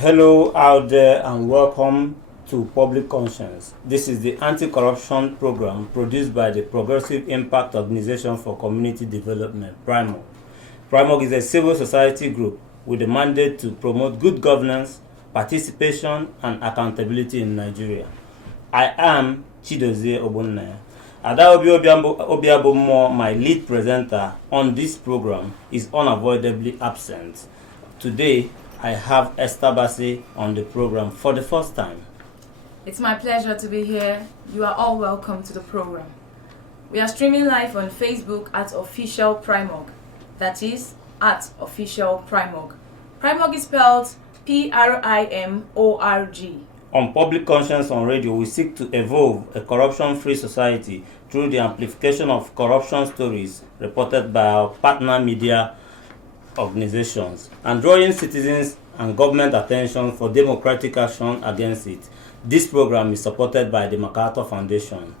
Hello out there and welcome to Public Conscience. This is the anti-corruption program produced by the Progressive Impact Organization for Community Development, PRIMOG. PRIMOG is a civil society group with a mandate to promote good governance, participation, and accountability in Nigeria. I am Chidozie Ogbonnaya. Adaobi Obiabomo, my lead presenter on this program, is unavoidably absent. Today, I have Esther Bassi on the program for the first time. It's my pleasure to be here. You are all welcome to the program. We are streaming live on Facebook at Official PRIMOG. That is, at Official PRIMOG. PRIMOG is spelled P-R-I-M-O-R-G. On Public Conscience on Radio, we seek to evolve a corruption-free society through the amplification of corruption stories reported by our partner media organizations and drawing citizens and government attention for democratic action against it. This program is supported by the MacArthur Foundation.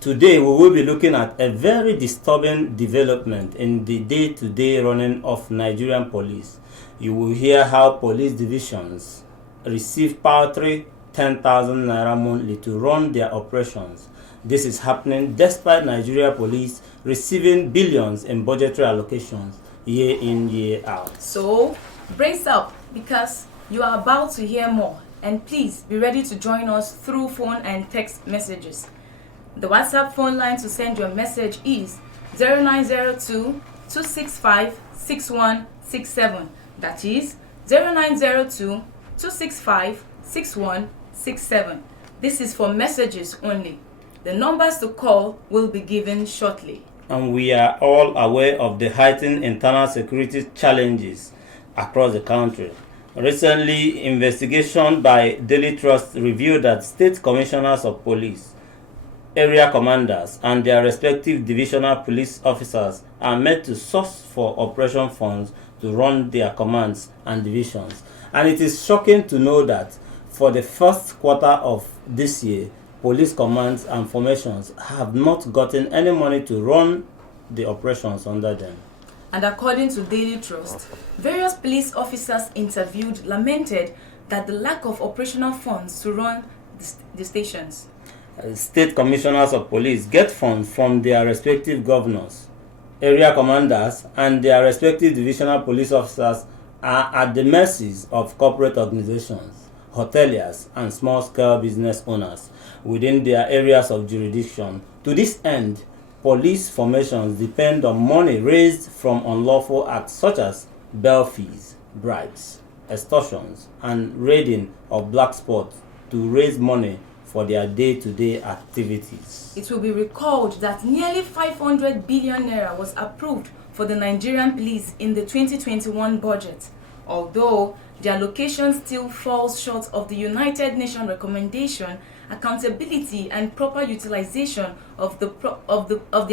Today we will be looking at a very disturbing development in the day-to-day running of Nigerian police. You will hear how police divisions receive paltry 10,000 naira monthly to run their operations. This is happening despite Nigeria police receiving billions in budgetary allocations year in, year out. So, brace up because you are about to hear more, and please be ready to join us through phone and text messages. The WhatsApp phone line to send your message is 0902-265-6167. That is 0902-265-6167. This is for messages only. The numbers to call will be given shortly. And we are all aware of the heightened internal security challenges across the country. Recently, investigation by Daily Trust revealed that state commissioners of police, area commanders, and their respective divisional police officers are made to source for operation funds to run their commands and divisions. And it is shocking to know that for the first quarter of this year, police commands and formations have not gotten any money to run the operations under them. And according to Daily Trust, various police officers interviewed lamented that the lack of operational funds to run the stations. State commissioners of police get funds from their respective governors. Area commanders and their respective divisional police officers are at the mercies of corporate organizations, hoteliers, and small-scale business owners within their areas of jurisdiction. To this end, police formations depend on money raised from unlawful acts such as bail fees, bribes, extortions, and raiding of black spots to raise money for their day-to-day activities. It will be recalled that nearly 500 billion naira was approved for the Nigerian police in the 2021 budget, although the allocation still falls short of the United Nations recommendation. Accountability and proper utilization of the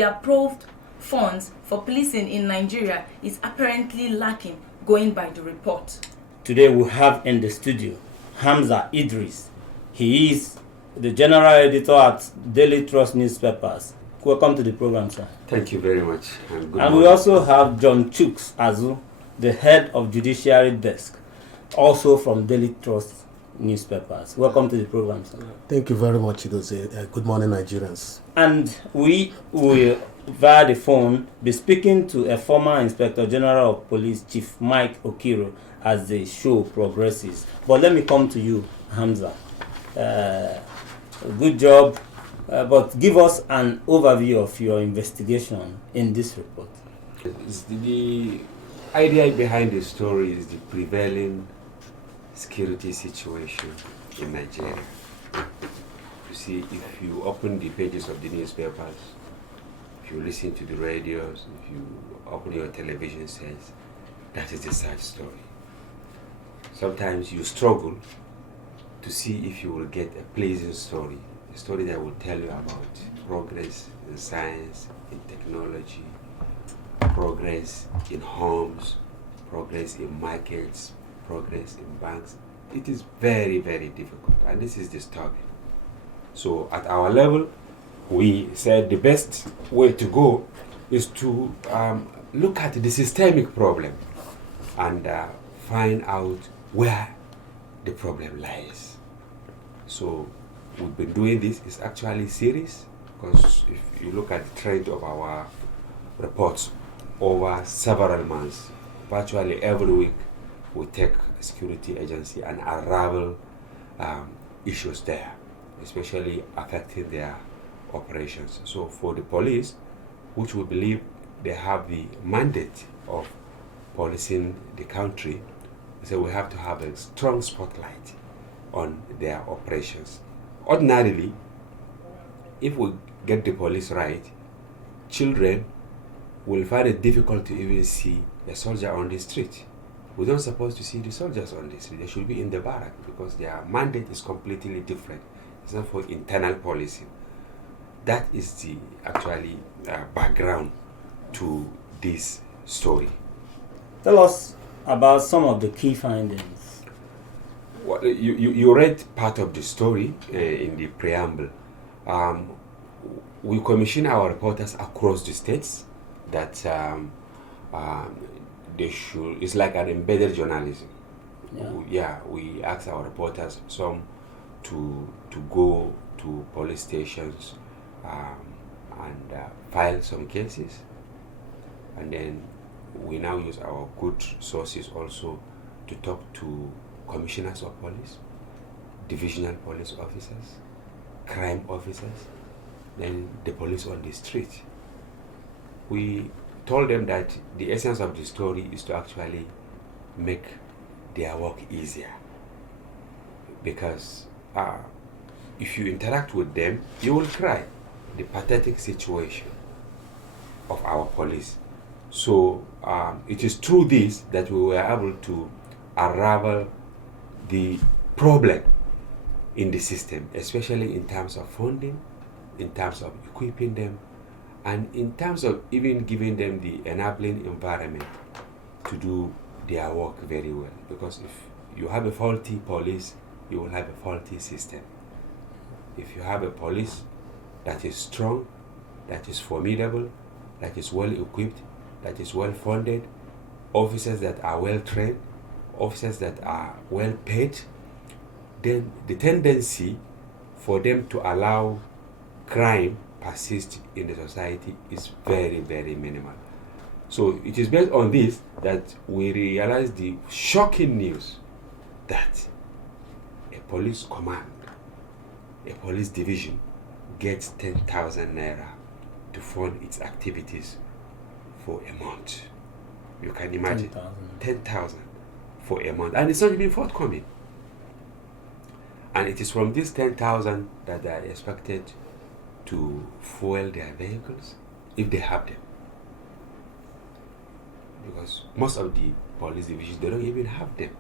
approved funds for policing in Nigeria is apparently lacking, going by the report. Today we have in the studio Hamza Idris. He is the general editor at Daily Trust newspapers. Welcome to the program, sir. Thank you very much. And we also have John Chuks Azu, the head of Judiciary Desk, also from Daily Trust newspapers. Welcome to the program, sir. Thank you very much, Chidozie. Good morning, Nigerians. And we will, via the phone, be speaking to a former Inspector General of Police, Chief Mike OKIRO, as the show progresses. But let me come to you, Hamza. Good job, but give us an overview of your investigation in this report. The idea behind the story is the prevailing security situation in Nigeria. You see, if you open the pages of the newspapers, if you listen to the radios, if you open your television sets, that is the sad story. Sometimes you struggle to see if you will get a pleasant story, a story that will tell you about progress in science, in technology, progress in homes, progress in markets, progress in banks. It is very, very difficult, and this is disturbing. So at our level, we said the best way to go is to look at the systemic problem and find out where the problem lies. So we've been doing this. It's actually serious, because if you look at the trend of our reports over several months, virtually every week we take a security agency and unravel issues there, especially affecting their operations. So for the police, which we believe they have the mandate of policing the country, so we have to have a strong spotlight on their operations. Ordinarily, if we get the police right, children will find it difficult to even see a soldier on the street. We don't supposed to see the soldiers on the street. They should be in the barrack, because their mandate is completely different. It's not for internal policing. That is the actually background to this story. Tell us about some of the key findings. Well, you read part of the story in the preamble. We commission our reporters across the states that they should. It's like an embedded journalism. We ask our reporters, some to go to police stations and file some cases, and then we now use our good sources also to talk to commissioners of police, divisional police officers, crime officers, then the police on the street. We told them that the essence of the story is to actually make their work easier, because if you interact with them, you will cry the pathetic situation of our police. So it is through this that we were able to unravel the problem in the system, especially in terms of funding, in terms of equipping them, and in terms of even giving them the enabling environment to do their work very well. Because if you have a faulty police, you will have a faulty system. If you have a police that is strong, that is formidable, that is well equipped, that is well funded, officers that are well trained, officers that are well paid, then the tendency for them to allow crime persist in the society is very, very minimal. So it is based on this that we realize the shocking news that a police command, a police division, gets 10,000 naira to fund its activities for a month. You can imagine 10,000 for a month, and it's not even forthcoming. And it is from this 10,000 that they are expected to fuel their vehicles, if they have them. Because most of the police divisions, they don't even have them.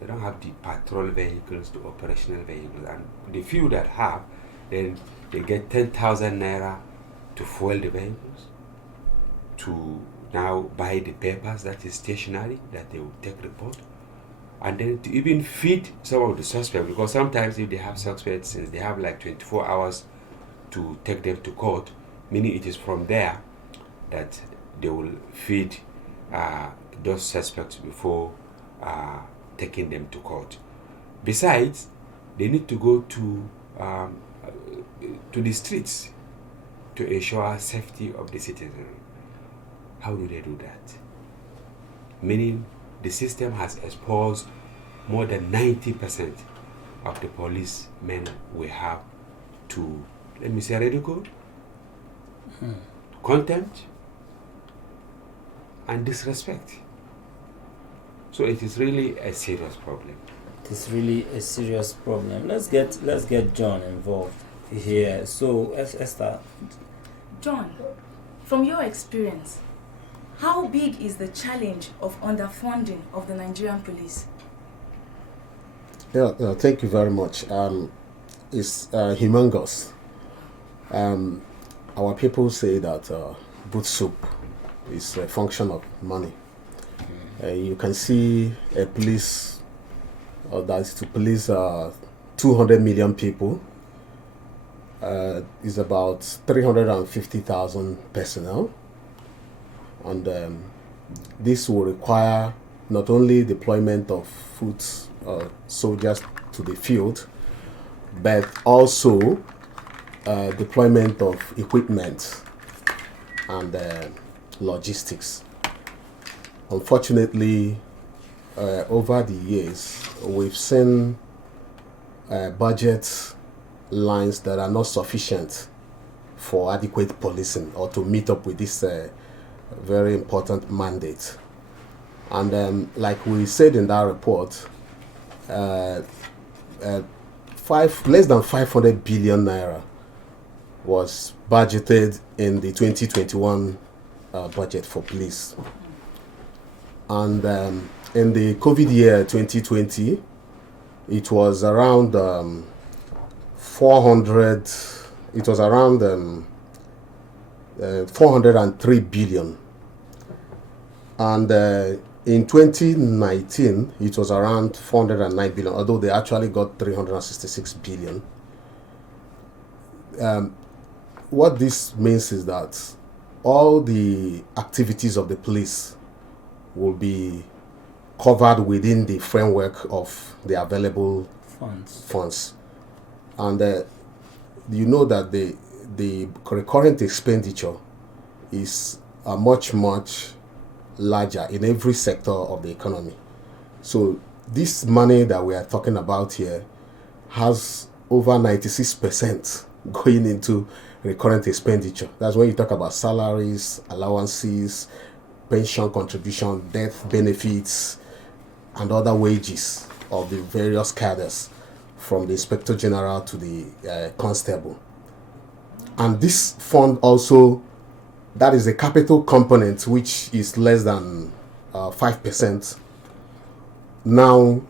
They don't have the patrol vehicles, the operational vehicles, and the few that have, then they get 10,000 naira to fuel the vehicles, to now buy the papers, that is stationery, that they will take report, and then to even feed some of the suspects, because sometimes if they have suspects, since they have like 24 hours to take them to court, meaning it is from there that they will feed those suspects before taking them to court. Besides, they need to go to the streets to ensure safety of the citizenry. How do they do that? Meaning the system has exposed more than 90% of the policemen we have to, let me say, ridicule, contempt, and disrespect. So it is really a serious problem. It is really a serious problem. Let's get John involved here. So Esther. John, from your experience, how big is the challenge of underfunding of the Nigerian police? Yeah, thank you very much. It's humongous. Our people say that boot soup is a function of money. You can see a police that is to police 200 million people is about 350,000 personnel, and this will require not only deployment of soldiers to the field, but also deployment of equipment and logistics. Unfortunately, over the years, we've seen budget lines that are not sufficient for adequate policing or to meet up with this very important mandate. And like we said in that report, less than 500 billion naira was budgeted in the 2021 budget for police. And in the COVID year 2020, it was around 403 billion. And in 2019, it was around 409 billion, although they actually got 366 billion. What this means is that all the activities of the police will be covered within the framework of the available funds. And you know that the recurrent expenditure is much larger in every sector of the economy. So this money that we are talking about here has over 96% going into recurrent expenditure. That's when you talk about salaries, allowances, pension contribution, death benefits, and other wages of the various cadres, from the Inspector General to the Constable. And this fund also, that is a capital component, which is less than 5%, now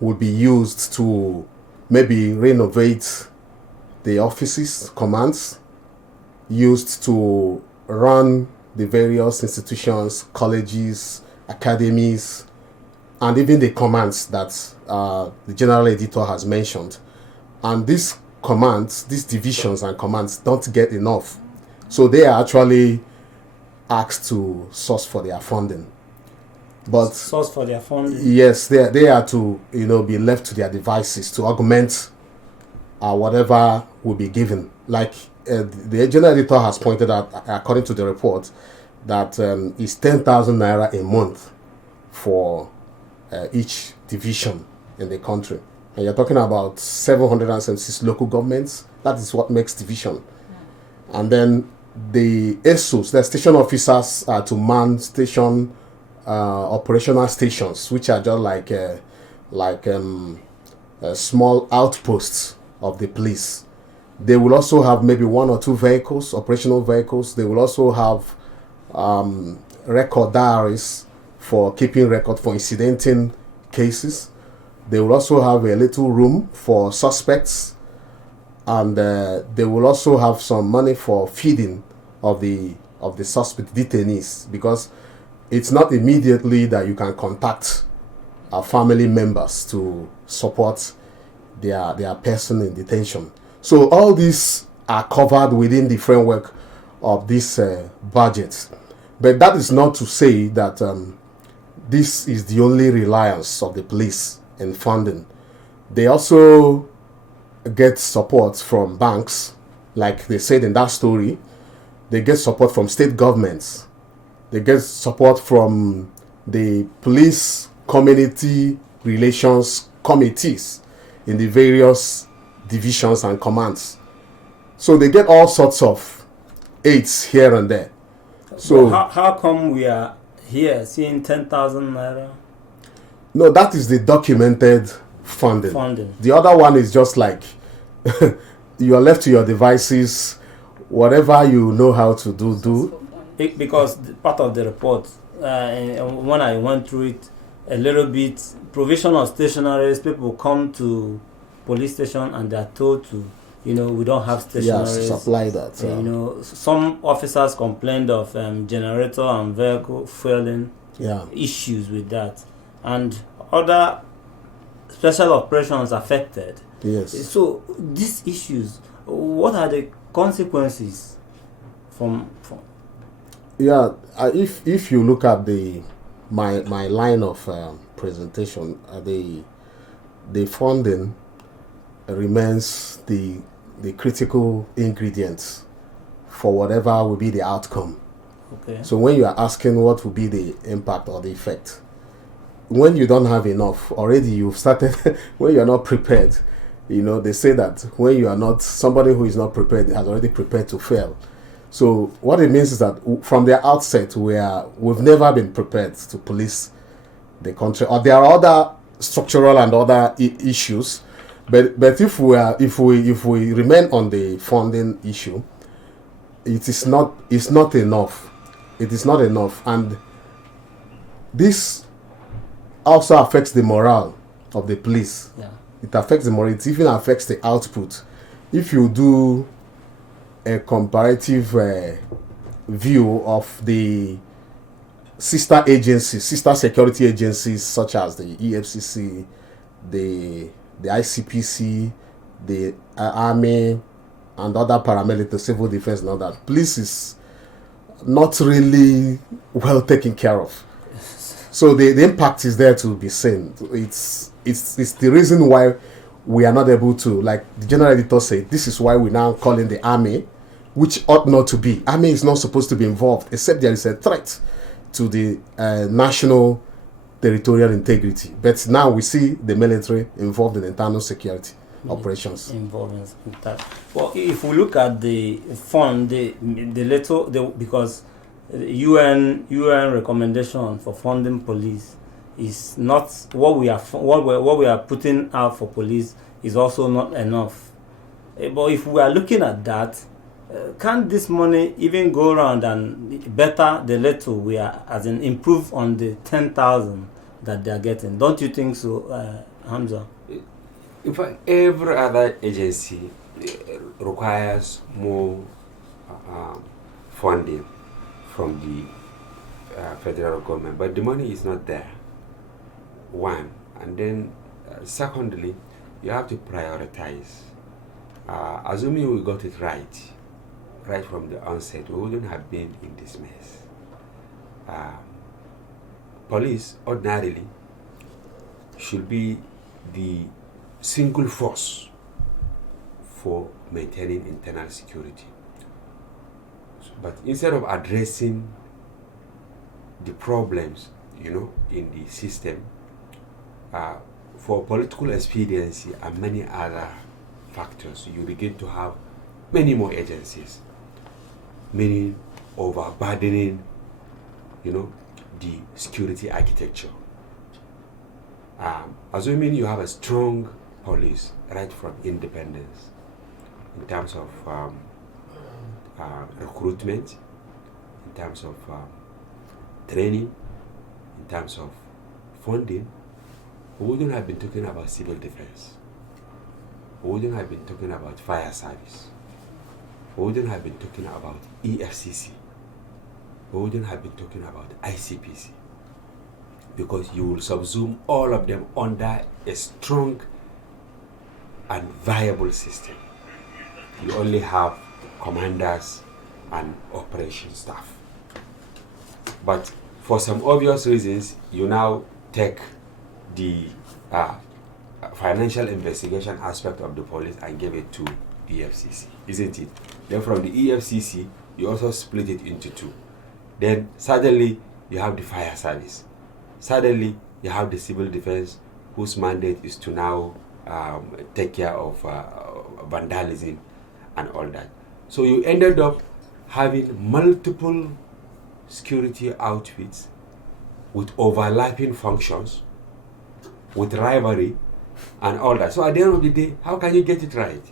will be used to maybe renovate the offices, commands, used to run the various institutions, colleges, academies, and even the commands that the general editor has mentioned. And these commands, these divisions and commands don't get enough. So they are actually asked to source for their funding. But source for their funding? Yes, they are to be left to their devices to augment whatever will be given. Like the general editor has pointed out, according to the report, that it's 10,000 naira a month for each division in the country. And you're talking about 776 local governments. That is what makes division. And then the SOs, the station officers, are to man station operational stations, which are just like small outposts of the police. They will also have maybe 1 or 2 vehicles, operational vehicles. They will also have record diaries for keeping record for incidenting cases. They will also have a little room for suspects, and they will also have some money for feeding of the suspect detainees, because it's not immediately that you can contact our family members to support their person in detention. So all these are covered within the framework of this budget. But that is not to say that this is the only reliance of the police in funding. They also get support from banks, like they said in that story. They get support from state governments. They get support from the police community relations committees in the various divisions and commands. So they get all sorts of aids here and there. So how come we are here seeing 10,000 naira? No, that is the documented funding. The other one is just like you are left to your devices, whatever you know how to do. Because part of the report, when I went through it a little bit, provision of stationaries, people come to police station and they are told to, we don't have stationaries. Yes, supply that. Some officers complained of generator and vehicle fueling issues with that. And other special operations affected. Yes. So these issues, what are the consequences from? Yeah, if you look at my line of presentation, the funding remains the critical ingredients for whatever will be the outcome. Okay. So when you are asking what will be the impact or the effect, when you don't have enough, already you've started, when you are not prepared, they say that when you are not, somebody who is not prepared has already prepared to fail. So what it means is that from the outset, we've never been prepared to police the country, or there are other structural and other issues, but if we remain on the funding issue, it's not enough. It is not enough, and this also affects the morale of the police. Yeah. It affects the morale. It even affects the output. If you do a comparative view of the sister security agencies such as the EFCC, the ICPC, the army, and other paramilitary, civil defense, and all that, police is not really well taken care of. So the impact is there to be seen. It's the reason why we are not able to, like the general editor said, this is why we now call in the army, which ought not to be. Army is not supposed to be involved, except there is a threat to the national territorial integrity. But now we see the military involved in internal security operations. Well, if we look at the fund, because the UN recommendation for funding police is not what we are putting out for police is also not enough. But if we are looking at that, can't this money even go around and better the little we are, as in improve on the 10,000 that they are getting? Don't you think so, Hamza? In fact, every other agency requires more funding from the federal government, but the money is not there. One, and then secondly, you have to prioritize. Assuming we got it right from the onset, we wouldn't have been in this mess. Police ordinarily should be the single force for maintaining internal security. But instead of addressing the problems, in the system, for political expediency and many other factors, you begin to have many more agencies, meaning overburdening, the security architecture. Assuming you have a strong police right from independence in terms of recruitment, in terms of training, in terms of funding, we wouldn't have been talking about civil defense. We wouldn't have been talking about fire service. We wouldn't have been talking about EFCC. We wouldn't have been talking about ICPC. Because you will subsume all of them under a strong and viable system. You only have commanders and operation staff. But for some obvious reasons, you now take the financial investigation aspect of the police and give it to the EFCC, isn't it? Then from the EFCC, you also split it into two. Then suddenly you have the fire service. Suddenly you have the civil defense, whose mandate is to now take care of vandalism and all that. So you ended up having multiple security outfits with overlapping functions, with rivalry and all that. So at the end of the day, how can you get it right?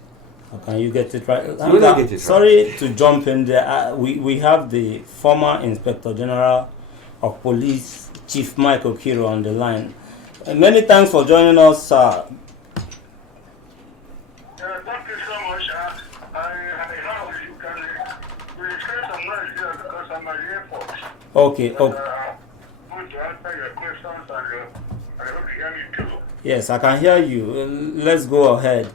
How can you get it right? You will not get it right. Sorry to jump in there. We have the former Inspector General of Police, Chief Mike OKIRO, on the line. Many thanks for joining us, sir. Thank you so much. I hope you can create some noise here because I'm at the airport. Okay. I want to answer your questions and I hope you hear me too. Yes, I can hear you. Let's go ahead.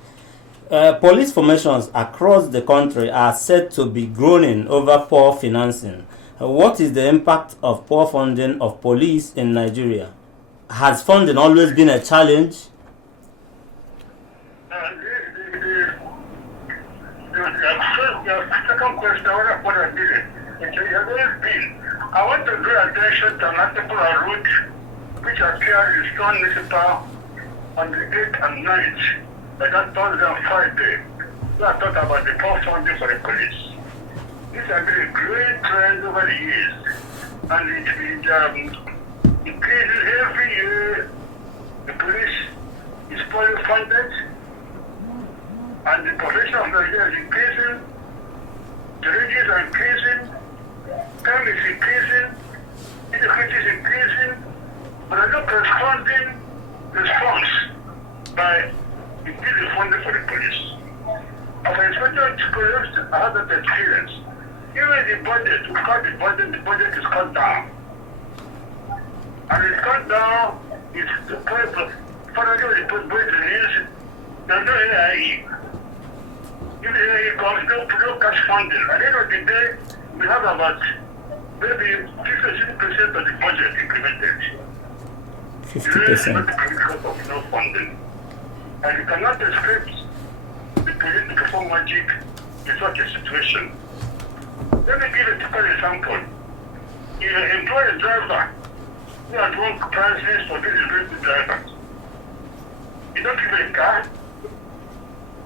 Police formations across the country are said to be groaning over poor financing. What is the impact of poor funding of police in Nigeria? Has funding always been a challenge? The second question, what I did, I want to draw attention to an article I wrote which appeared in Stone Newspaper on the 8th and 9th, but that Thursday and Friday. So I thought about the poor funding for the police. This has been a great trend over the years, and it increases every year. The police is fully funded, and the population of Nigeria is increasing, the wages are increasing, crime is increasing, insecurity is increasing, but there's no corresponding response by increasing funding for the police. As an inspector of police, I have that experience. Even the budget, we cut the budget is cut down. And it's cut down, it's the purpose. Further, the budget release, there's no AIE. If the AIE comes, no cash funding. At the end of the day, we have about maybe 50-60% of the budget implemented. 50%. Because of no funding. And you cannot expect the police to perform magic in such a situation. Let me give a typical example. You employ a driver who has wrong prices for disability drivers. You don't give a car.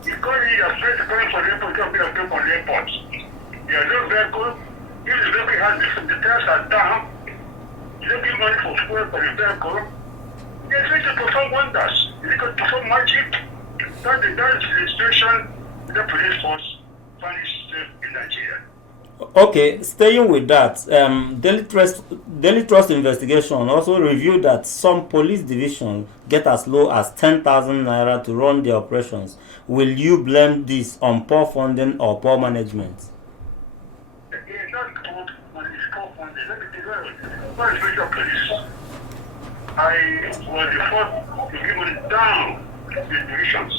You call it your friend to come for the airport, you have to pay for the airport. You have no vehicle. If the vehicle has the tires are down, you don't give money for fuel for the vehicle. You're trying to perform wonders. You can perform magic. That's the situation the police force vanished in Nigeria. Okay, staying with that, Daily Trust investigation also revealed that some police divisions get as low as 10,000 naira to run their operations. Will you blame this on poor funding or poor management? It's not good when it's poor funding. Let me tell you, what is major police? I was the first to give it down the divisions.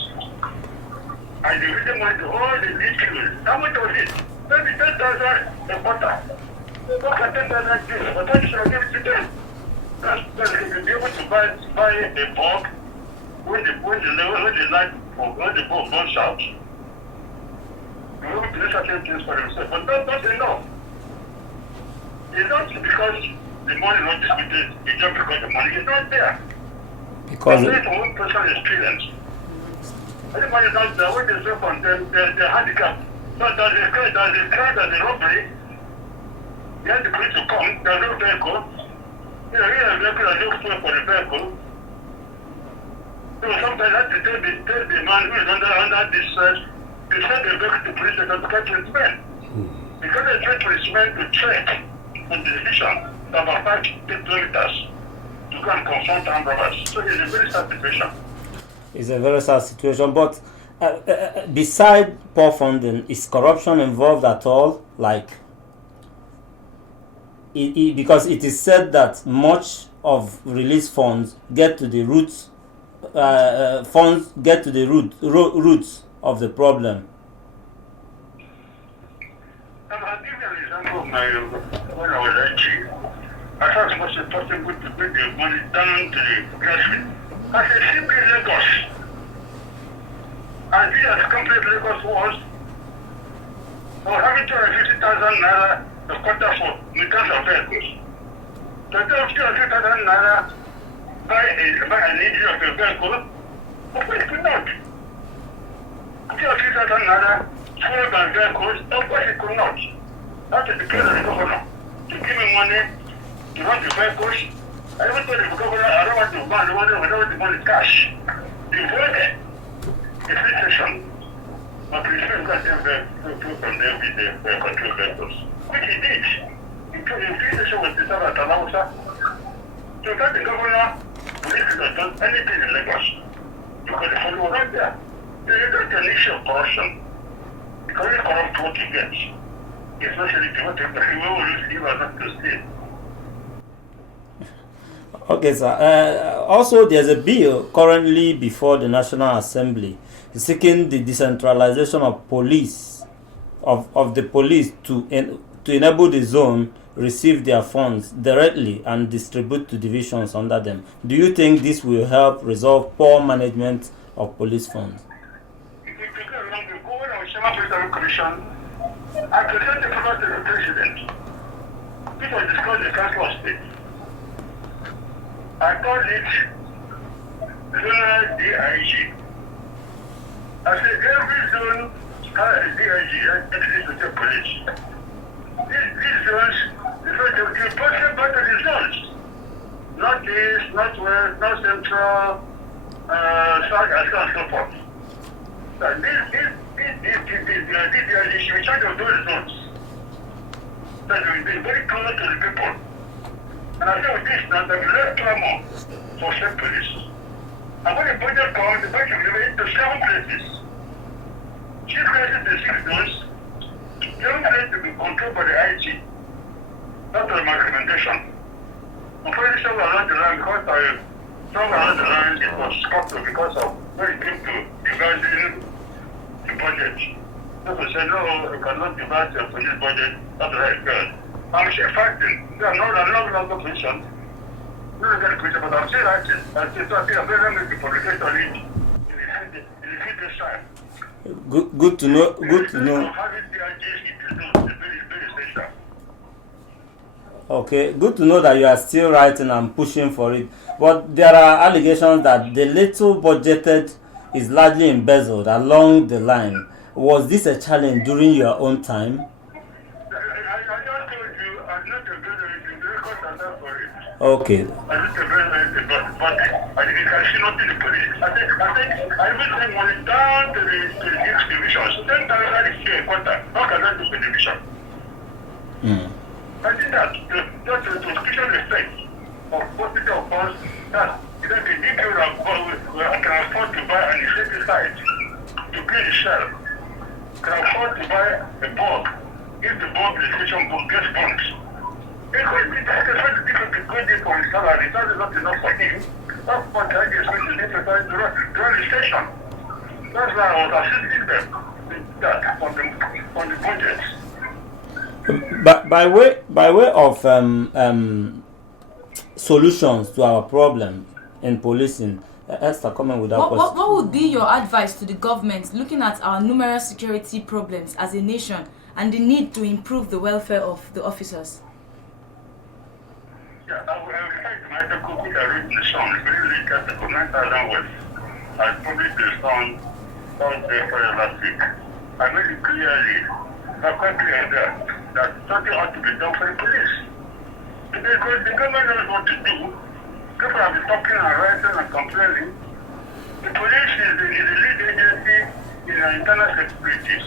I divided money to all the districts. How much was it? Maybe 10,000 a quarter. What can 10,000 do? But I should have given it to them. That's to be able to buy a bulb when the bulb goes out. You will do certain things for themselves, but that's not enough. It's not because the money is not distributed, it's just because the money is not there. Because I'm from one personal experience. Everybody is not there. When they say from them, they're handicapped. So there's a crime, there's a robbery. You have the police to come, there's no vehicle. You know, a vehicle, there's no fuel for the vehicle. So sometimes I have to tell the man who is under this search, they send the vehicle to police station to catch his men. Because they train policemen to check on the division about 5 kilometers to go and confront armed robbers. So it's a very sad situation. it's a very sad situation, but beside poor funding, is corruption involved at all? Like, because it is said that much of released funds get to the roots. Funds get to the roots of the problem. I'll give you an example of when I was IG. I thought it was possible to bring the money down to the grassroots. I said, simply Lagos. And this as complete Lagos was having 250,000 naira a quarter for meters of vehicles. So 250,000 naira buy an engine of a vehicle, of course it could not. 250,000 naira fuel by vehicles, of course it could not. That's the case of the governor. To give me money to run the vehicles, I even told the governor, I don't want to buy the money, I don't want the money cash. He voted the free station. But the same got them from them with the control vehicles. Which he did. The free station was decided at Alausa. So that the governor, police could have done anything in Lagos. Because the phone was right there. There is not an issue of corruption. Because you corrupt what you get. Especially what you are not to steal. Okay, sir. Also, there's a bill currently before the National Assembly seeking the decentralization of police, of the police to enable the zone receive their funds directly and distribute to divisions under them. Do you think this will help resolve poor management of police funds? Commission. I presented the paper to the President. This was discussed in the Council of State. I called it Zonal DIG. I said every zone has a DIG, Deputy State Police. These zones, the person back to the zones. Not east, not west, not central, south, and so forth. So this DIG should be charged of those zones. That will be very close to the people. And I say with this now, there will be less clamor for state police. And when the budget comes, the budget will be divided into 7 places. 6 places to 6 zones, 7 places to be controlled by the IG. That was my recommendation. Unfortunately, some along the line, because it was stopped because of very people dividing the budget. People say, no, you cannot divide the police budget. That's right, good. I'm fighting. They are not position. No, I get a question, but I'm still writing. I'm very much to publicate on it. In the future time. Good to know. Good to know. Having the ideas is very essential. Okay, good to know that you are still writing and pushing for it. But there are allegations that the little budgeted is largely embezzled along the line. Was this a challenge during your own time? I just told you, I'm not a very record and that for it. Okay. I just a very but I can see nothing in the police. I think I even send money down to the next division. So 10,000 is a quarter. How can I do the division? I think that just to special effect of hospital costs that the DPO can afford to buy an insecticide to clean the shell. Can afford to buy a bulb if the bulb legislation book gets bumped. It could be that it's very difficult to go there for his salary. That is not enough for him. That's what I guess when the necessary to run the station. That's why I was assisting them with that on the budget. But by way of solutions to our problem in policing, Esther, comment with that question. What would be your advice to the government looking at our numerous security problems as a nation and the need to improve the welfare of the officers? Yeah, I will try to make a copy that read the song. It's very late at the 9,000 words. I published the song Thursday for last week. I made it clearly, quite clear that something ought to be done for the police. Because the government knows what to do. People have been talking and writing and complaining. The police is the lead agency in our internal security.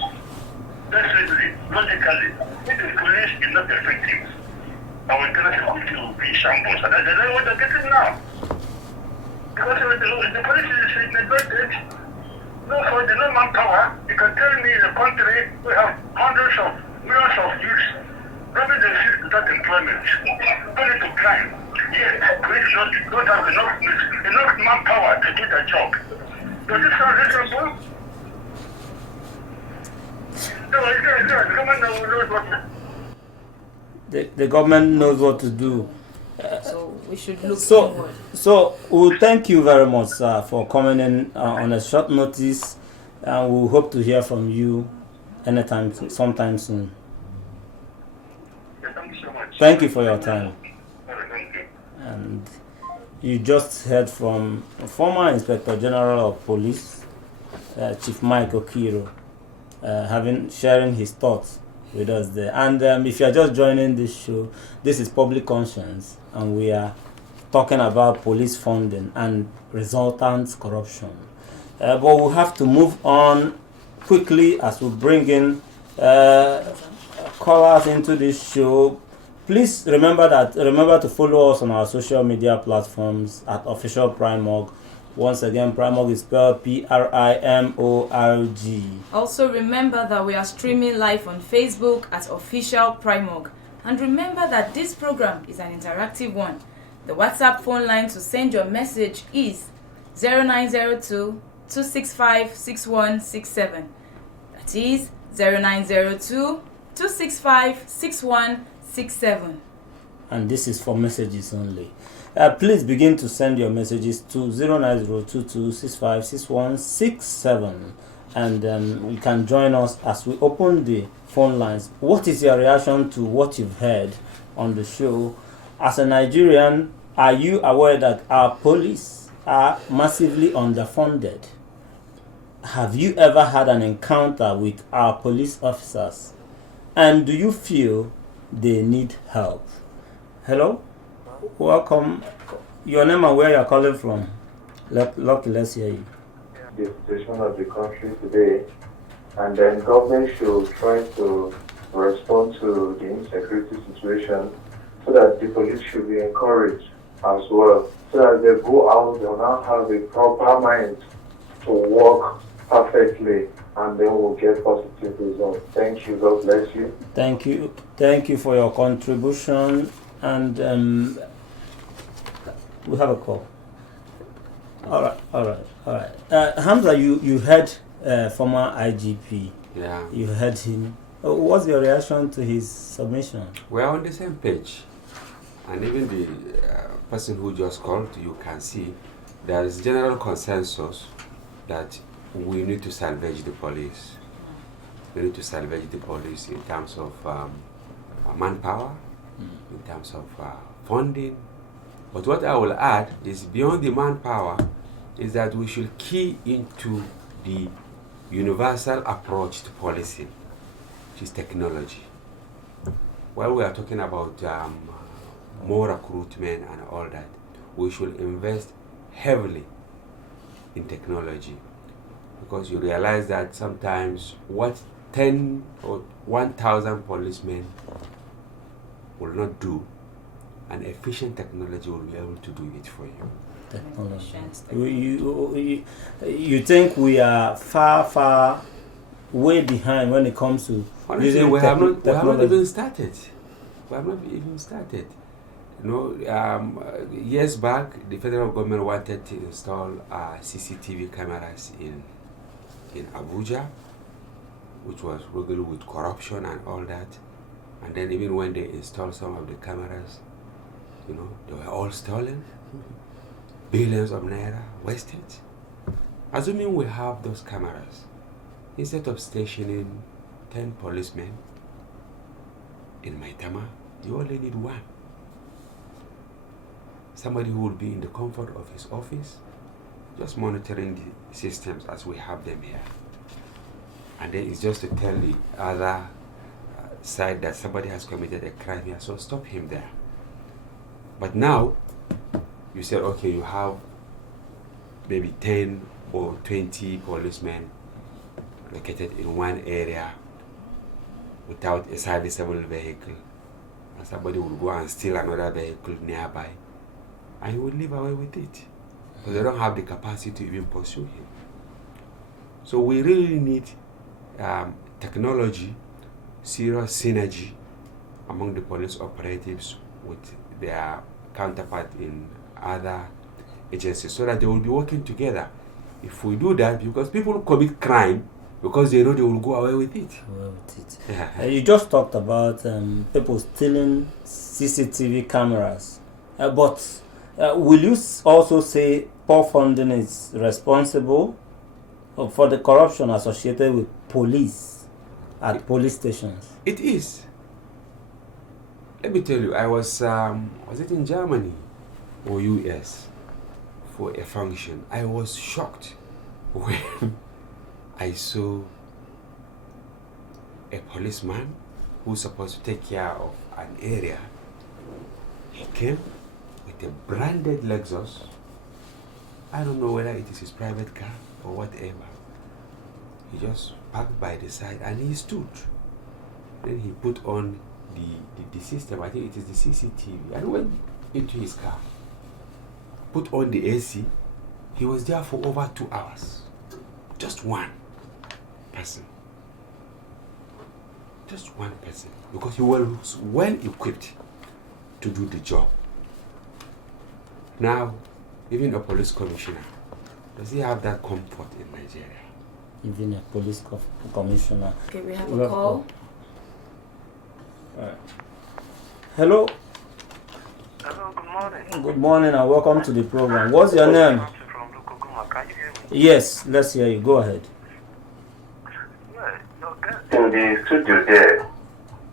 Definitely, logically, if the police is not effective, our internal security will be shambles. And that's what they're getting now. Because the police is neglected. No, for the no manpower, you can tell me in the country we have hundreds of millions of youths robbing the streets without employment, going to crime. Yet, police don't have enough manpower to do their job. Does this sound reasonable? No, the government knows what to do. The government knows what to do. So we should look forward. So we'll thank you very much, sir, for coming in on a short notice, and we'll hope to hear from you anytime, sometime soon. Yeah, thank you so much. Thank you for your time. Thank you. And you just heard from former Inspector General of Police, Chief Mike OKIRO, sharing his thoughts with us there. And if you are just joining this show, this is Public Conscience, and we are talking about police funding and resultant corruption. But we'll have to move on quickly as we bring in callers into this show. Please remember to follow us on our social media platforms at Official Primorg. Once again, Primorg is spelled PRIMORG. Also remember that we are streaming live on Facebook at Official Primorg. And remember that this program is an interactive one. The WhatsApp phone line to send your message is 0902 265 6167. That is 0902 265 6167. And this is for messages only. Please begin to send your messages to 09022656167. and you can join us as we open the phone lines. What is your reaction to what you've heard on the show? As a Nigerian, are you aware that our police are massively underfunded? Have you ever had an encounter with our police officers? And do you feel they need help? Hello? Welcome. Your name and where you're calling from? Lucky, let's hear you. The situation of the country today, and then government should try to respond to the insecurity situation so that the police should be encouraged as well, so that they go out, they will now have a proper mind to work perfectly, and then we'll get positive results. Thank you. God bless you. Thank you. Thank you for your contribution. And we have a call. All right. Hamza, you heard former IGP. Yeah. You heard him. What's your reaction to his submission? We're on the same page. And even the person who just called, you can see there is general consensus that we need to salvage the police. We need to salvage the police in terms of manpower, in terms of funding. But what I will add is beyond the manpower is that we should key into the universal approach to policing, which is technology. While we are talking about more recruitment and all that, we should invest heavily in technology, because you realize that sometimes what 10 or 1,000 policemen will not do, an efficient technology will be able to do it for you. You think we are far way behind when it comes to honestly, using we have not technology? even started. We have not even started. You know, years back, the federal government wanted to install CCTV cameras in Abuja, which was riddled with corruption and all that. And then even when they installed some of the cameras, you know, they were all stolen. Billions of naira wasted. Assuming we have those cameras, instead of stationing 10 policemen in Maitama, you only need one. Somebody who will be in the comfort of his office, just monitoring the systems as we have them here. And then it's just to tell the other side that somebody has committed a crime here, so stop him there. But now, you said, okay, you have maybe 10 or 20 policemen located in one area without a serviceable vehicle. And somebody will go and steal another vehicle nearby, and he will live away with it. But they don't have the capacity to even pursue him. So we really need technology, serious synergy among the police operatives with their counterpart in other agencies, so that they will be working together. If we do that, because people commit crime because they know they will go away with it. Yeah. You just talked about people stealing CCTV cameras, but will you also say poor funding is responsible for the corruption associated with police at police stations? It is. Let me tell you, I was it in Germany or US for a function. I was shocked when I saw a policeman who's supposed to take care of an area. He came with a branded Lexus. I don't know whether it is his private car or whatever. He just parked by the side and he stood. Then he put on the system, I think it is the CCTV, and went into his car, put on the AC. He was there for over 2 hours. Just one person. Just one person. Because he was well equipped to do the job. Now, even a police commissioner, does he have that comfort in Nigeria? Even a police commissioner. Okay, we have a call. Hello. Hello, good morning. Good morning and welcome to the program. What's your name? From Lukoguma. Can you hear me? Yes, let's hear you. Go ahead. the studio there,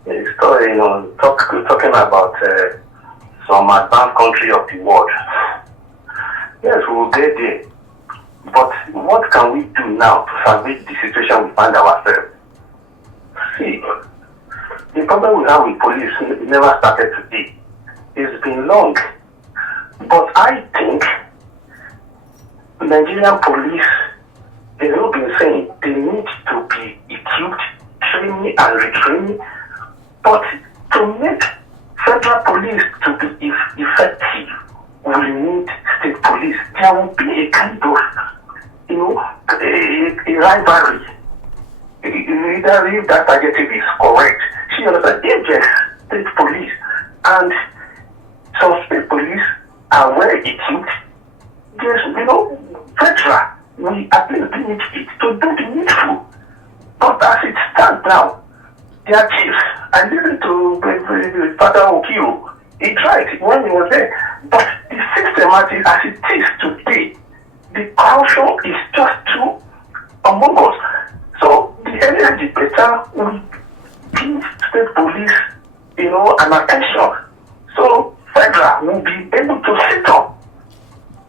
a story, talking about some advanced country of the world. Yes, we will get there. But what can we do now to salvage the situation we find ourselves? See, the problem we have with police never started today. It's been long. But I think Nigerian police, they have been saying they need to be equipped, training and retraining. But to make federal police to be effective, we need state police. There will be a kind of, a rivalry. Either if that adjective is correct. She understands if there's state police and some state police are well equipped, there's, federal, we at least need it to do the needful. But as it stands now, their chiefs, I listened to Father OKIRO, he tried when he was there, but the system as it is today, the corruption is just too among us. So the earlier the better we give state police, an attention. So federal will be able to sit up.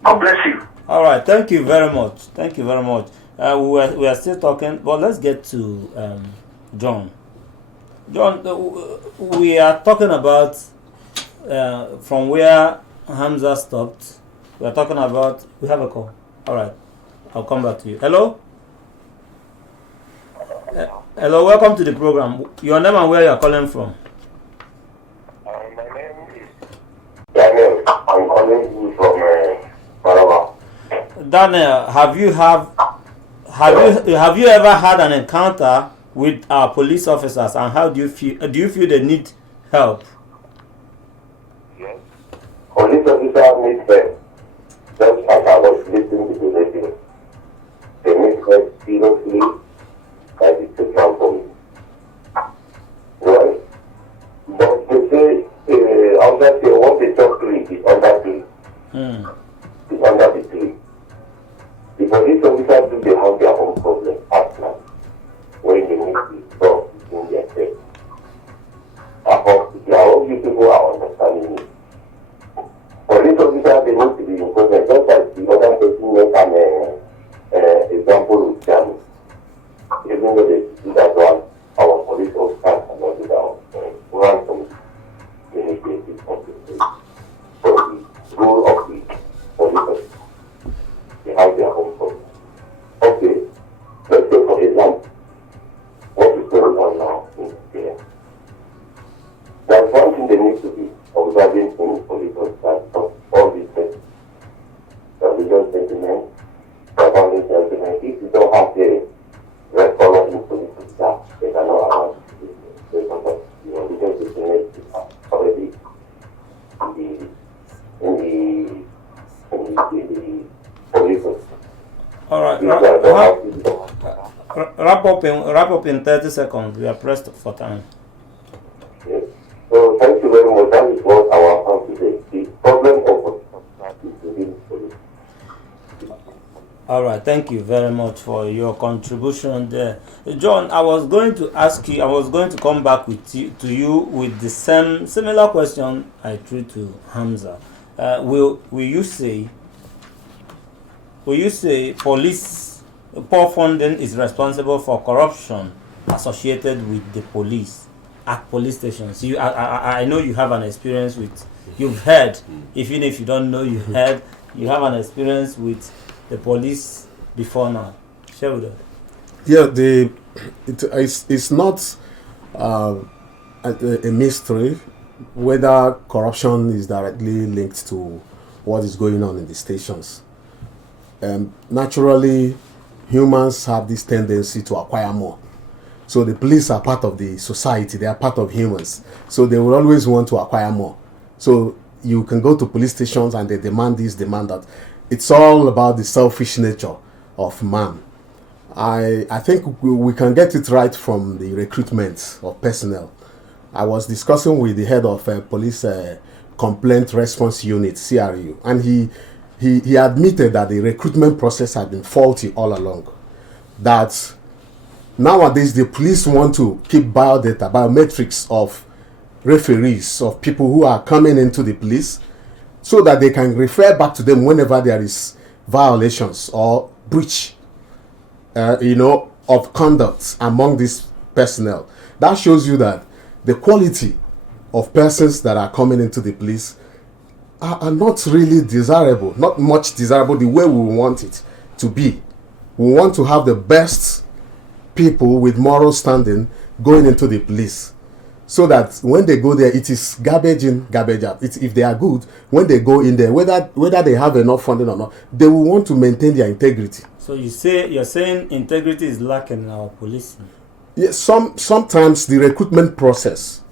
God bless you. All right, thank you very much. Thank you very much. We are still talking, but let's get to John. John, we are talking about from where Hamza stopped. We are talking about. We have a call. All right, I'll come back to you. Hello. Hello, welcome to the program. Your name and where you are calling from? My name is Daniel. I'm calling you from Parawa. Daniel, have you ever had an encounter with our police officers, and how do you feel? Do you feel they need help? Yes. Police officers need help. Just as I was listening to the radio, they need help seriously by the federal police. Right? But they say what they talk to is under tree. It's under the tree. The police officers do they have their own problem at times when they need to stop in their case. But their own people are understanding it. Police officers, they need to be important, just as the other person make an example with them. Even though they do that one, our police officers cannot do that one. Run from many cases of the state. So the rule of the police officers, they have their own problem. Okay, let's take for example what is going on now in Nigeria. There's one thing they need to be observing in police officers of all these things. Religious sentiment, violent sentiment. If you don't have the red color in police officers, they cannot allow the religious sentiment is already in the police officers. All right. Wrap up in 30 seconds. We are pressed for time. Yes. So thank you very much. That is what our house today. The problem of is within police. All right. Thank you very much for your contribution there, John. I was going to ask you. I was going to come back to you with the similar question I threw to Hamza. Will you say police poor funding is responsible for corruption associated with the police at police stations? I know you have an experience with. You've heard, even if you don't know, you heard. You have an experience with the police before now. Share with us. Yeah, it's not a mystery whether corruption is directly linked to what is going on in the stations. Naturally, humans have this tendency to acquire more. So the police are part of the society, they are part of humans. So they will always want to acquire more. So you can go to police stations and they demand this, demand that. It's all about the selfish nature of man. I think we can get it right from the recruitment of personnel. I was discussing with the head of police complaint response unit, CRU, and he admitted that the recruitment process had been faulty all along. That Nowadays, the police want to keep biodata, biometrics of referees, of people who are coming into the police, so that they can refer back to them whenever there is violations or breach, of conduct among these personnel. That shows you that the quality of persons that are coming into the police are not really desirable, not much desirable the way we want it to be. We want to have the best people with moral standing going into the police, so that when they go there, it is garbage in, garbage out. If they are good, when they go in there, whether they have enough funding or not, they will want to maintain their integrity. So you're saying integrity is lacking in our policing? Yes, sometimes the recruitment process,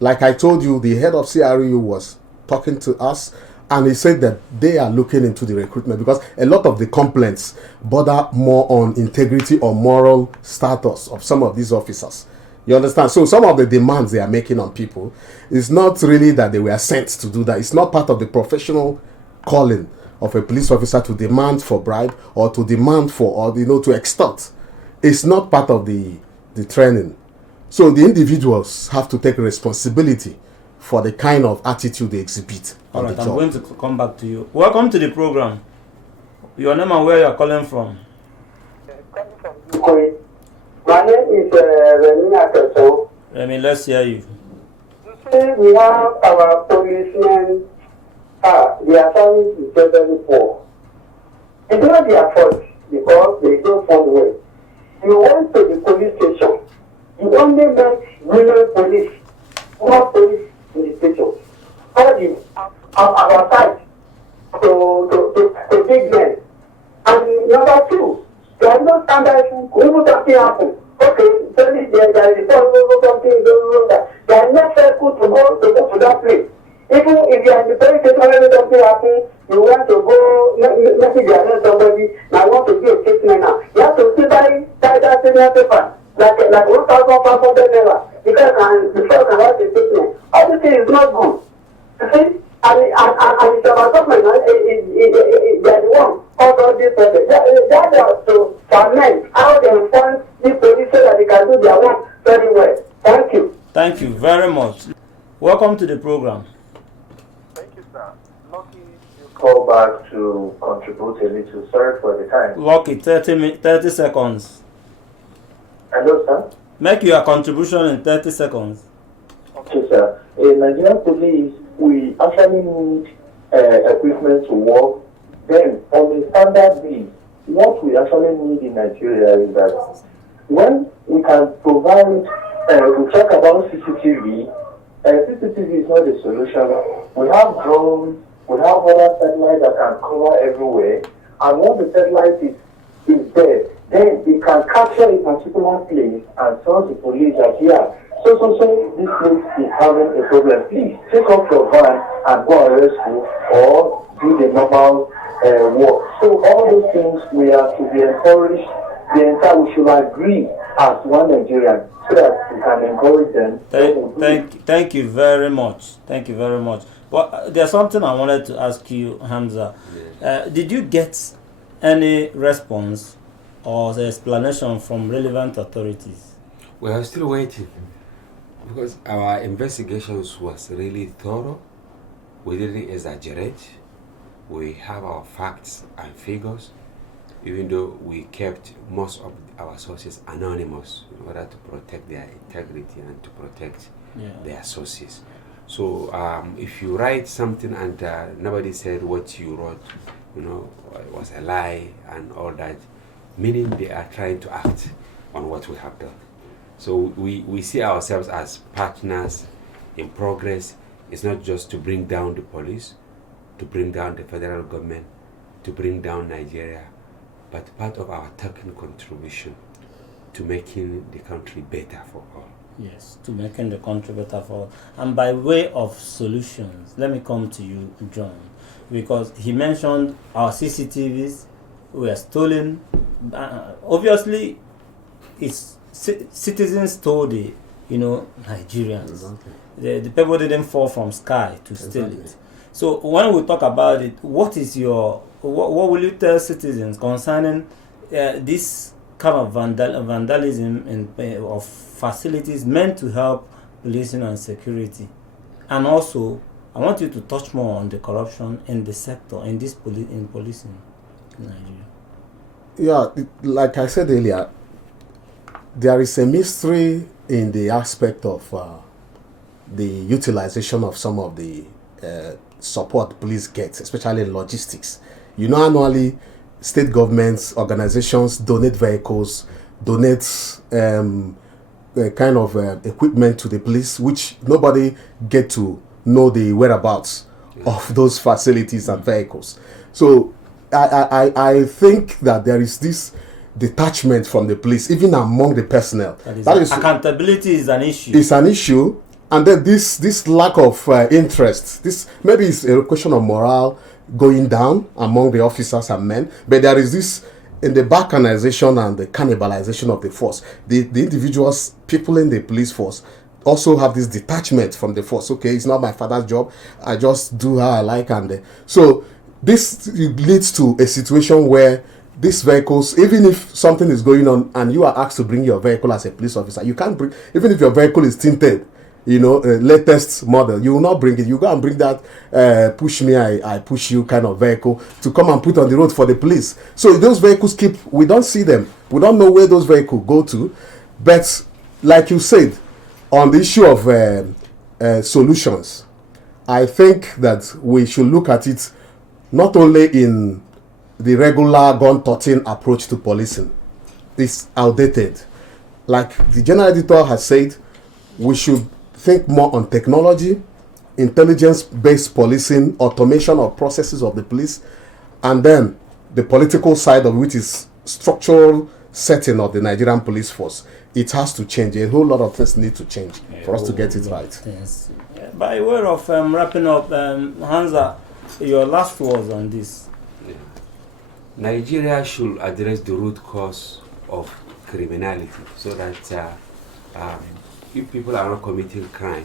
like I told you, the head of CRU was talking to us, and he said that they are looking into the recruitment, because a lot of the complaints border more on integrity or moral status of some of these officers. You understand? So some of the demands they are making on people is not really that they were sent to do that. It's not part of the professional calling of a police officer to demand for bribe or to demand for, or to extort. It's not part of the training. So the individuals have to take responsibility for the kind of attitude they exhibit. All right, I'm going to come back to you. Welcome to the program. Your name and where you are calling from? My name is Remy Akeso. Remy, let's hear you. You see, we have our policemen. Their service is very poor. It's not their fault because they don't find way. You went to the police station. You only met women police, not police in the station. All the our side to big men. And number two, there are no standards. Who something happen? Okay, tell me there is something going on. They are not careful to go to that place. Even if you are in the police station when something happen, you want to go message somebody. Now I want to give a statement now. You have to buy that statement paper. Like 1,500 naira, because before I can write a statement. Everything is not good. You see? And it's about government, they are the one all this project. That was to ferment how they fund the police so that they can do their work very well. Thank you. Thank you very much. Welcome to the program. Thank you, sir. Lucky you call back to contribute a little. Sorry for the time. Lucky, 30 seconds. Hello, sir. Make your contribution in 30 seconds. Okay, sir. In Nigerian police, we actually need equipment to work. Then, on the standard bill, what we actually need in Nigeria is that when we can provide, we talk about CCTV, CCTV is not the solution. We have drones, we have other satellites that can cover everywhere, and once the satellite is there, then it can capture a particular place and tell the police that, yeah, so this place is having a problem. Please take off your van and go and rescue or do the normal work. So all those things we are to be encouraged. We should agree as one Nigerian so that we can encourage them. Thank you very much. Thank you very much. But there's something I wanted to ask you, Hamza. Did you get any response or the explanation from relevant authorities? We are still waiting because our investigations was really thorough. We didn't exaggerate. We have our facts and figures, even though we kept most of our sources anonymous in order to protect their integrity and to protect their sources. So if you write something and nobody said what you wrote, was a lie and all that, meaning they are trying to act on what we have done. So we see ourselves as partners in progress. It's not just to bring down the police, to bring down the federal government, to bring down Nigeria, but part of our token contribution to making the country better for all. Yes, to making the country better for all. And by way of solutions, let me come to you, John, because he mentioned our CCTVs were stolen. Obviously, it's citizens stole the, Nigerians. Exactly. The people didn't fall from sky to steal it. So when we talk about it, what will you tell citizens concerning this kind of vandalism of facilities meant to help policing and security. And also, I want you to touch more on the corruption in the sector, in this in policing in Nigeria. Yeah, like I said earlier, there is a mystery in the aspect of the utilization of some of the support police get, especially logistics. You know, annually, state governments, organizations donate vehicles, donate kind of equipment to the police, which nobody get to know the whereabouts of those facilities and vehicles. So I think that there is this detachment from the police, even among the personnel. That is accountability is an issue. It's an issue, and then this lack of interest. This maybe is a question of morale going down among the officers and men, but there is this in the balkanization and the cannibalization of the force. The individuals, people in the police force, also have this detachment from the force. Okay, it's not my father's job. I just do how I like, and so this leads to a situation where these vehicles, even if something is going on and you are asked to bring your vehicle as a police officer, you can't bring, even if your vehicle is tinted, you know, latest model, you will not bring it. You go and bring that push me, I push you kind of vehicle to come and put on the road for the police. So those vehicles we don't see them. We don't know where those vehicles go to. But like you said, on the issue of solutions, I think that we should look at it not only in the regular gun-toting approach to policing. It's outdated. Like the general editor has said, we should think more on technology, intelligence-based policing, automation of processes of the police, and then the political side of which is structural setting of the Nigerian police force. It has to change. A whole lot of things need to change for us to get it right. Yes. By way of wrapping up, Hansa, your last words on this. Nigeria should address the root cause of criminality so that if people are not committing crime,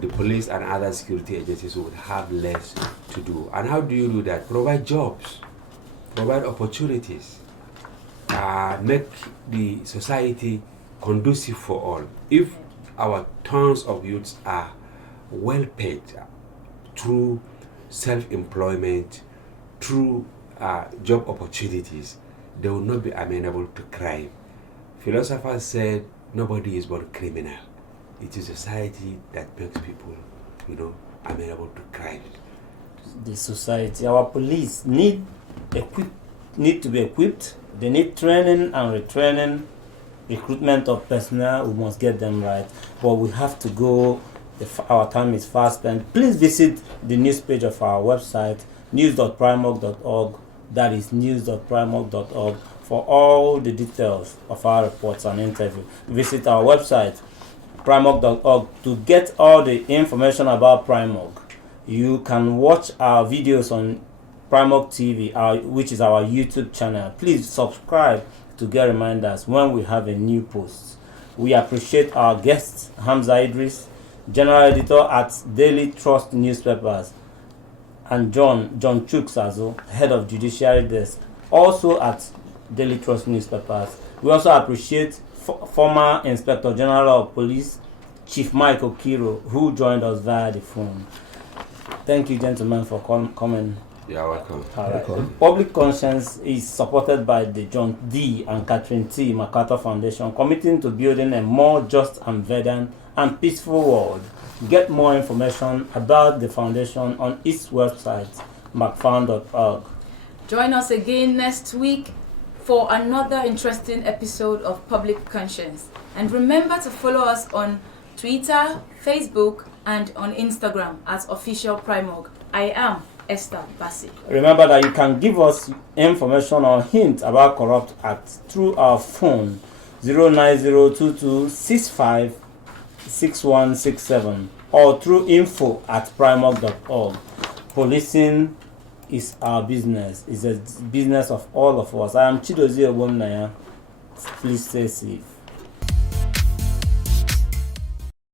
the police and other security agencies would have less to do. And how do you do that? Provide jobs, provide opportunities, make the society conducive for all. If our tons of youths are well paid through self-employment, through job opportunities, they will not be amenable to crime. Philosophers said nobody is born criminal. It is society that makes people, amenable to crime. The society, our police need to be equipped. They need training and retraining, recruitment of personnel. We must get them right. But we have to go. Our time is fast spent. Please visit the news page of our website, news.primorg.org. That is news.primorg.org for all the details of our reports and interview. Visit our website, primorg.org, to get all the information about Primorg. You can watch our videos on Primorg TV, which is our YouTube channel. Please subscribe to get reminders when we have a new post. We appreciate our guests, Hamza Idris, General Editor at Daily Trust Newspapers, and John Chuksazo, Head of Judiciary Desk, also at Daily Trust Newspapers. We also appreciate former Inspector General of Police, Chief Mike OKIRO, who joined us via the phone. Thank you, gentlemen, for coming. You're welcome. Welcome. Public Conscience is supported by the John D. and Catherine T. MacArthur Foundation, committing to building a more just and verdant and peaceful world. Get more information about the foundation on its website, macfound.org. Join us again next week for another interesting episode of Public Conscience. And remember to follow us on Twitter, Facebook, and on Instagram at Official Primorg. I am Esther Bassi. Remember that you can give us information or hints about corrupt acts through our phone 09022656167 or through info@primorg.org. Policing is our business. It's a business of all of us. I am Chidozie Ogbonnaya. Please stay safe.